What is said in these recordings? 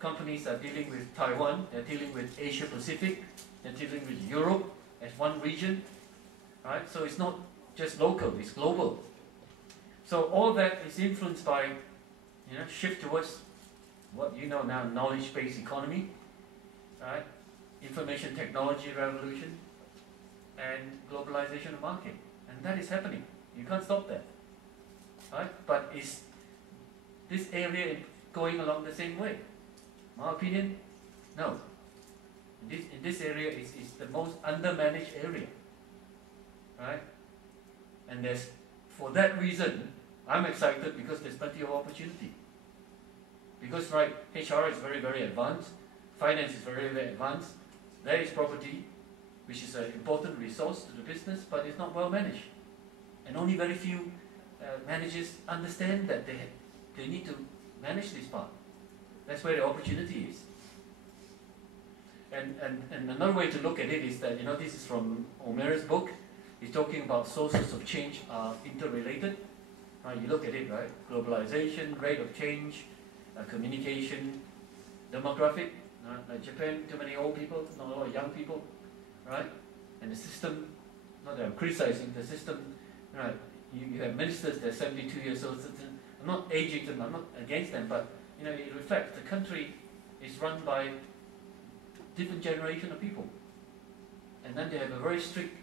companies are dealing with Taiwan, they're dealing with Asia Pacific, they're dealing with Europe as one region, right? So it's not just local, it's global. So all that is influenced by, shift towards what you know now, knowledge-based economy, right? Information technology revolution, and globalization of market. And that is happening. You can't stop that, right? But is this area going along the same way? My opinion, no. In this area is the most undermanaged area, right? And for that reason, I'm excited because there's plenty of opportunity. Because right, HR is very, very advanced, finance is very, very advanced, there is property, which is an important resource to the business, but it's not well managed. And only very few managers understand that they need to manage this part. That's where the opportunity is. And another way to look at it is that, this is from O'Meara's book. He's talking about sources of change are interrelated. You look at it, right? Globalization, rate of change, communication, demographic. Like Japan, too many old people, not a lot of young people, right? And the system, not that I'm criticizing the system, right? You have ministers that are 72 years old. I'm not aging them, I'm not against them, but it reflects the country is run by different generation of people. And then they have a very strict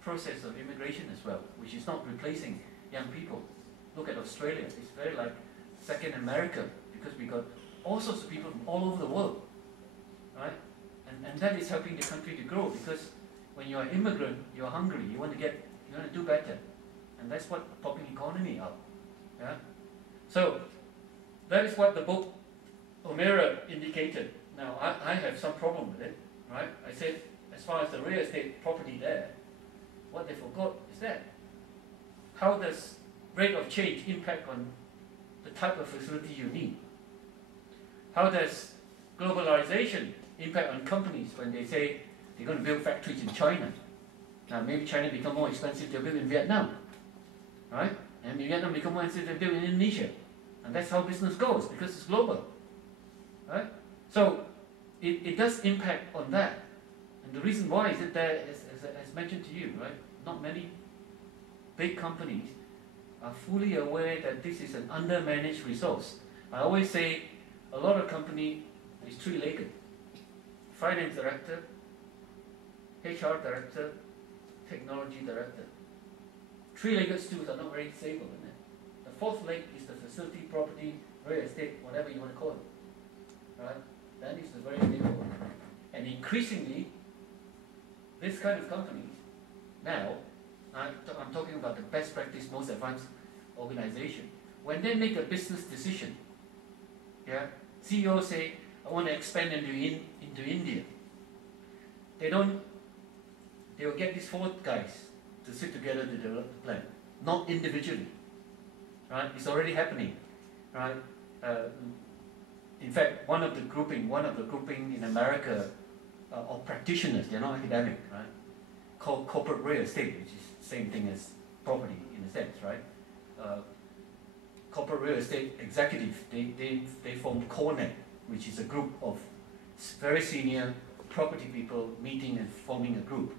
process of immigration as well, which is not replacing young people. Look at Australia, it's very like second America, because we got all sorts of people from all over the world, right? And that is helping the country to grow, because when you're an immigrant, you're hungry, you want to do better. And that's what popping economy up. Yeah? So that is what the book O'Meara indicated. Now I have some problem with it, right? I said as far as the real estate property there, what they forgot is that how does rate of change impact on the type of facility you need? How does globalization impact on companies when they say they're going to build factories in China? Now maybe China become more expensive to build in Vietnam, right? And Vietnam become more expensive to build in Indonesia. And that's how business goes, because it's global, right? So it does impact on that. And the reason why is that there, as mentioned to you, right? Not many big companies are fully aware that this is an undermanaged resource. I always say a lot of company is three-legged. Finance director, HR director, technology director. Three-legged stools are not very stable, isn't it? The fourth leg is the facility, property, real estate, whatever you want to call it. Right? That is the very stable one. And increasingly, this kind of companies, now, I'm talking about the best practice, most advanced organization. When they make a business decision, yeah, CEO say, I want to expand into India. They will get these four guys to sit together to develop the plan, not individually. Right? It's already happening. Right? In fact, one of the grouping in America of practitioners, they're not academic, right? Called corporate real estate, which is the same thing as property in a sense, right? Corporate real estate executive, they formed CoreNet, which is a group of very senior property people meeting and forming a group.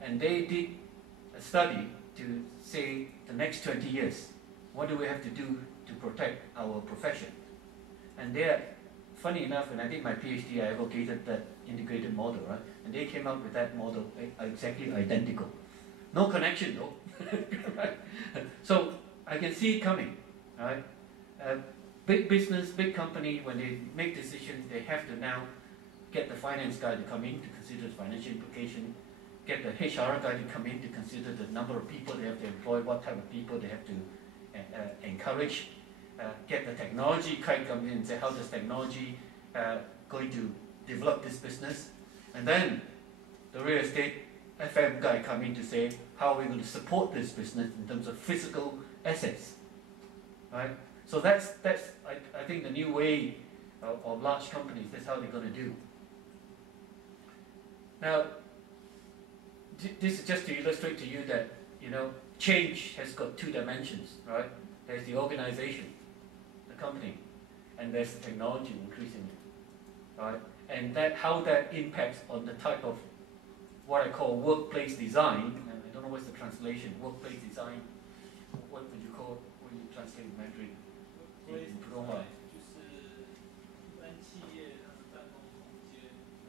And they did a study to say the next 20 years, what do we have to do to protect our profession? And they're, funny enough, when I did my PhD, I advocated that integrated model, right? And they came up with that model exactly identical. No connection though. Right? So I can see it coming, right? Big business, big company, when they make decisions, they have to now get the finance guy to come in to consider the financial implication, get the HR guy to come in to consider the number of people they have to employ, what type of people they have to encourage, get the technology guy to come in and say, how does technology going to develop this business? And then the real estate FM guy come in to say, how are we going to support this business in terms of physical assets, right? So that's I think the new way of large companies, that's how they're going to do. Now, this is just to illustrate to you that, change has got two dimensions, right? There's the organization, the company, and there's the technology increasingly. right? And that how that impacts on the type of what I call workplace design. And I don't know what's the translation. Workplace design. What would you call? What do you translate in Mandarin? In Putonghua. 就是一般企业它的办公空间的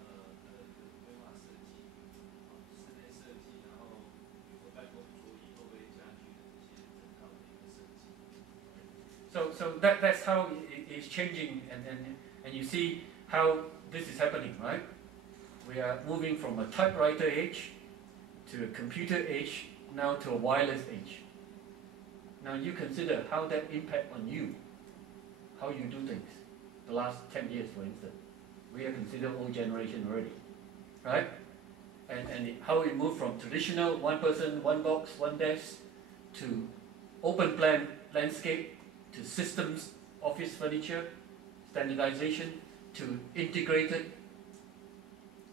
规划设计，室内设计，然后比如说办公桌椅、后备家具的这些整套的一个设计。So that's how it is changing, and you see how this is happening, right? We are moving from a typewriter age to a computer age, now to a wireless age. Now you consider how that impact on you, how you do things. The last 10 years, for instance, we are considered old generation already, right? And how we move from traditional one person, one box, one desk to open plan landscape, to systems, office furniture, standardization, to integrated,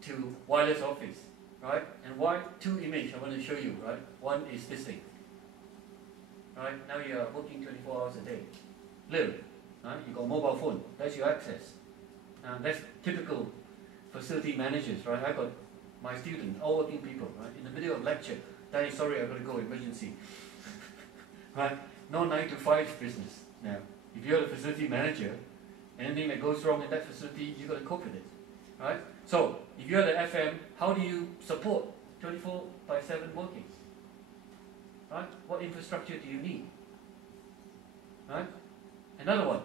to wireless office, right? And why? Two images I want to show you, right? One is this thing, right? Now you are working 24 hours a day. Live, right? You got mobile phone, that's your access. That's typical facility managers, right? I got my students, all working people, right? In the middle of lecture, Danny, sorry, I've got to go, emergency. Right? No 9 to 5 business now. If you're the facility manager, anything that goes wrong in that facility, you've got to cope with it, right? So, if you're the FM, how do you support 24/7 working? Right? What infrastructure do you need? Right? Another one.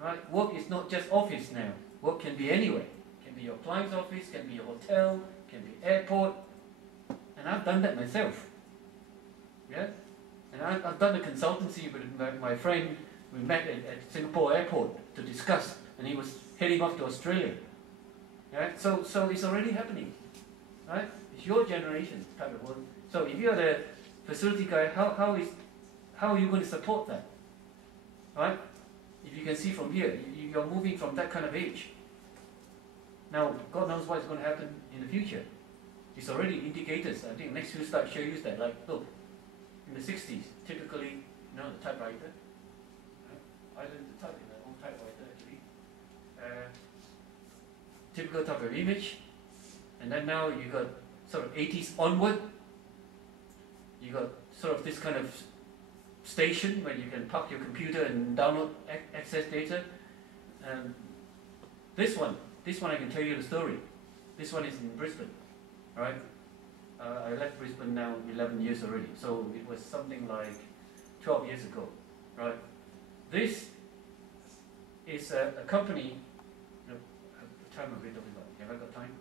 Right? Work is not just office now. Work can be anywhere. Can be your client's office, can be your hotel, can be airport. And I've done that myself. Yeah? And I've done a consultancy with my friend. We met at Singapore airport to discuss, and he was heading off to Australia. Yeah? So it's already happening. Right? It's your generation type of work. So if you're the facility guy, how are you going to support that? Right? If you can see from here, you're moving from that kind of age. Now, God knows what's going to happen in the future. It's already indicators. I think next few slides show you that. Like, look, in the 60s, typically, the typewriter. I learned to type in my own typewriter, actually. Typical type of image. And then now you got sort of 80s onward. You got sort of this kind of station where you can park your computer and download access data. This one I can tell you the story. This one is in Brisbane, right? I left Brisbane now 11 years already, so it was something like 12 years ago, right? This is a company. Time are we talking about? Have I got time?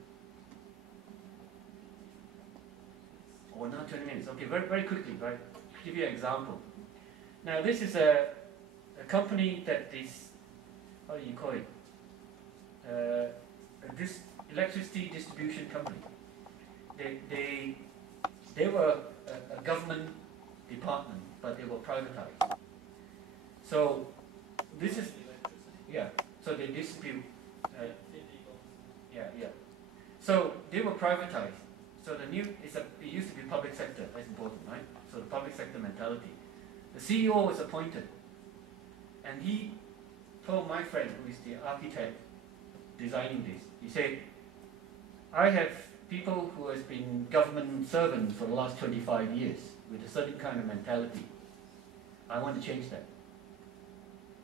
Oh, now 20 minutes. Okay, very very quickly, right? Give you an example. Now this is a company that is, how do you call it? This electricity distribution company. They were a government department, but they were privatized. So this is, yeah. So they distribute. Yeah. So they were privatized. So the new it used to be public sector. That's important, right? So the public sector mentality. The CEO was appointed, and he told my friend, who is the architect designing this, he said, I have people who has been government servants for the last 25 years with a certain kind of mentality. I want to change that.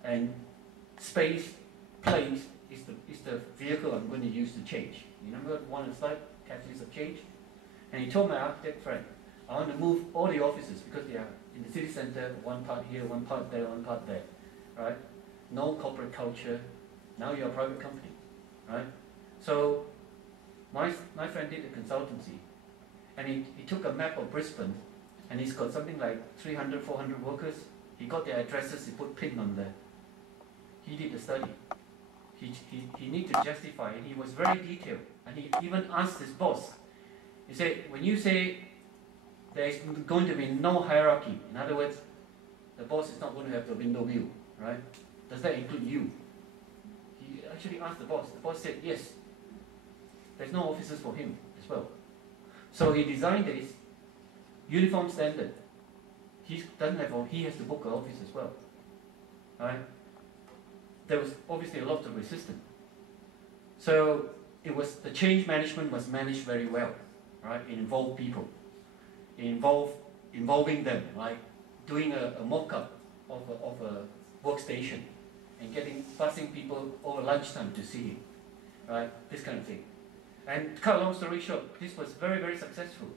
And space, place is the vehicle I'm going to use to change. You remember one of the slide, catalyst of change? And he told my architect friend, I want to move all the offices because they are in the city center, one part here, one part there, one part there, right? No corporate culture. Now you're a private company, right? So my friend did a consultancy, and he took a map of Brisbane, and he's got something like 300, 400 workers. He got their addresses, he put pin on there. He did the study. He need to justify, and he was very detailed, and he even asked his boss. He said, when you say there is going to be no hierarchy, in other words, the boss is not going to have the window view, right? Does that include you? He actually asked the boss. The boss said, yes. There's no offices for him as well. So he designed this uniform standard. He doesn't have, he has to book an office as well, right? There was obviously a lot of resistance. So the change management was managed very well, right? It involved people, involving them, like doing a mock-up of a workstation and passing people over lunchtime to see it, right? This kind of thing. And to cut a long story short, this was very, very successful,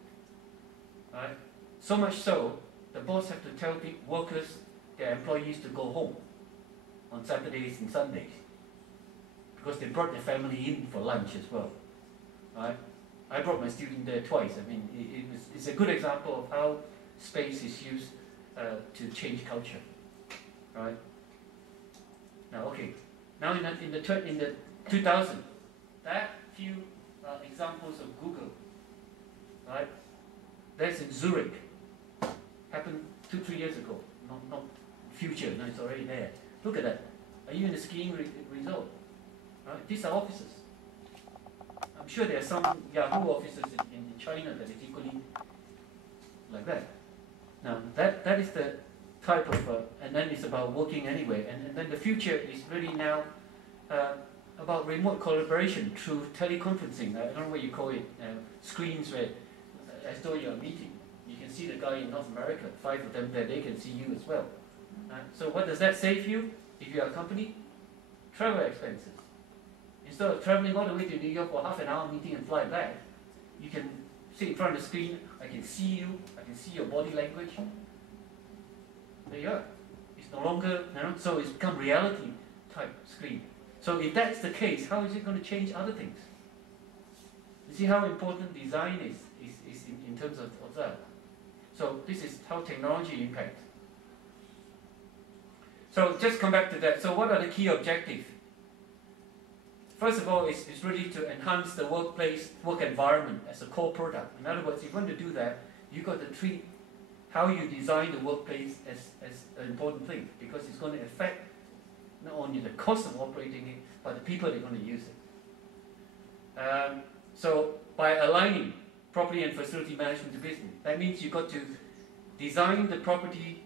right? So much so, the boss had to tell workers, their employees, to go home on Saturdays and Sundays because they brought their family in for lunch as well, right? I brought my student there twice. I mean, it's a good example of how space is used to change culture, right? Now, okay. Now in the 2000, that few examples of Google, right? That's in Zurich. Happened 2-3 years ago. Not future. No, it's already there. Look at that. Are you in the skiing resort? Right? These are offices. I'm sure there are some Yahoo offices in China that is equally like that. Now that is the type of, and then it's about working anywhere. And then the future is really now about remote collaboration through teleconferencing. I don't know what you call it, screens where, as though you're meeting. You can see the guy in North America, 5 of them there, they can see you as well. So what does that save you if you're a company? Travel expenses. Instead of traveling all the way to New York for half an hour meeting and fly back, you can sit in front of the screen, I can see you, I can see your body language. There you are. It's no longer, so it's become reality type screen. So if that's the case, how is it going to change other things? You see how important design is in terms of that. So this is how technology impacts. So just come back to that. So what are the key objectives? First of all, it's really to enhance the work environment as a core product. In other words, if you want to do that, you've got to treat how you design the workplace as an important thing, because it's going to affect not only the cost of operating it, but the people that are going to use it. So by aligning property and facility management to business, that means you've got to design the property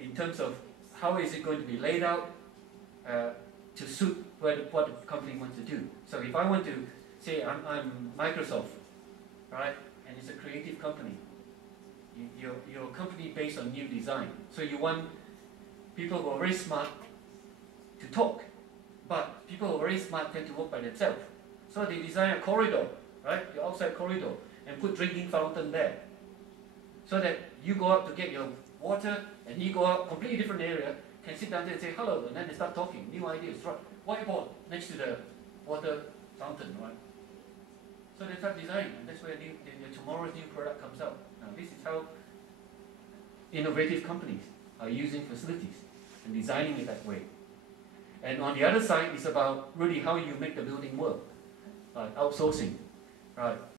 in terms of how is it going to be laid out to suit what the company wants to do. So if I want to say I'm Microsoft, right, and it's a creative company, you're a company based on new design. So you want people who are very smart to talk, but people who are very smart tend to work by themselves. So they design a corridor, right, your outside corridor, and put drinking fountain there. So that you go out to get your water, and he go out completely different area, can sit down there and say hello, and then they start talking, new ideas, right? Whiteboard next to the water fountain, right? So they start designing, and that's where tomorrow's new product comes out. Now this is how innovative companies are using facilities and designing it that way. And on the other side, it's about really how you make the building work, outsourcing, right?